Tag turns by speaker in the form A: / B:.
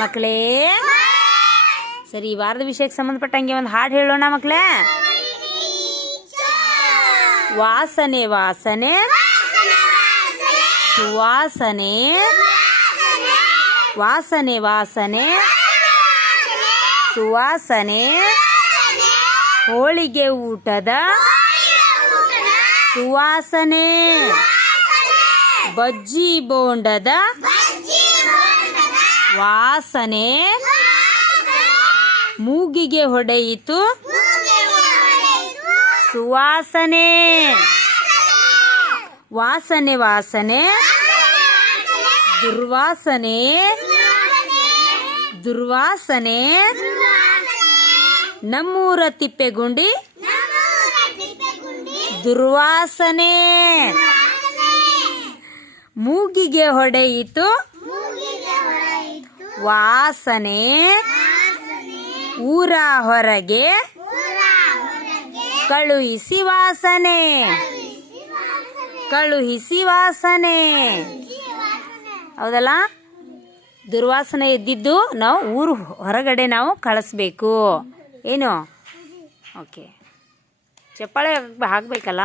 A: ಮಕ್ಕಳೇ? ಸರಿ, ಈ ವಾರದ ವಿಷಯಕ್ಕೆ ಸಂಬಂಧಪಟ್ಟಂಗೆ ಒಂದು ಹಾಡು ಹೇಳೋಣ ಮಕ್ಕಳೇ. ವಾಸನೆ ವಾಸನೆ. ಸುವಾಸನೆ. ವಾಸನೆ ವಾಸನೆ. ಸುವಾಸನೆ. ಹೋಳಿಗೆ ಊಟದ. ಸುವಾಸನೆ. ಬಜ್ಜಿ ಬೋಂಡದ. ವಾಸನೆ. ಮೂಗಿಗೆ ಹೊಡೆಯಿತು. ಸುವಾಸನೆ. ವಾಸನೆ ವಾಸನೆ. ದುರ್ವಾಸನೆ. ದುರ್ವಾಸನೆ. ನಮ್ಮೂರ ತಿಪ್ಪೆಗುಂಡಿ. ದುರ್ವಾಸನೆ. ಮೂಗಿಗೆ ಹೊಡೆಯಿತು. ವಾಸನೆ ಊರ ಹೊರಗೆ ಕಳುಹಿಸಿ ವಾಸನೆ ಕಳುಹಿಸಿ ವಾಸನೆ ಹೌದಲ್ಲ? ದುರ್ವಾಸನೆ ಇದ್ದಿದ್ದು ನಾವು ಊರು ಹೊರಗಡೆ ನಾವು ಕಳಿಸ್ಬೇಕು. ಏನು? ಓಕೆ. ಚಪ್ಪಾಳೆ ಹಾಕ್ಬೇಕಲ್ಲ?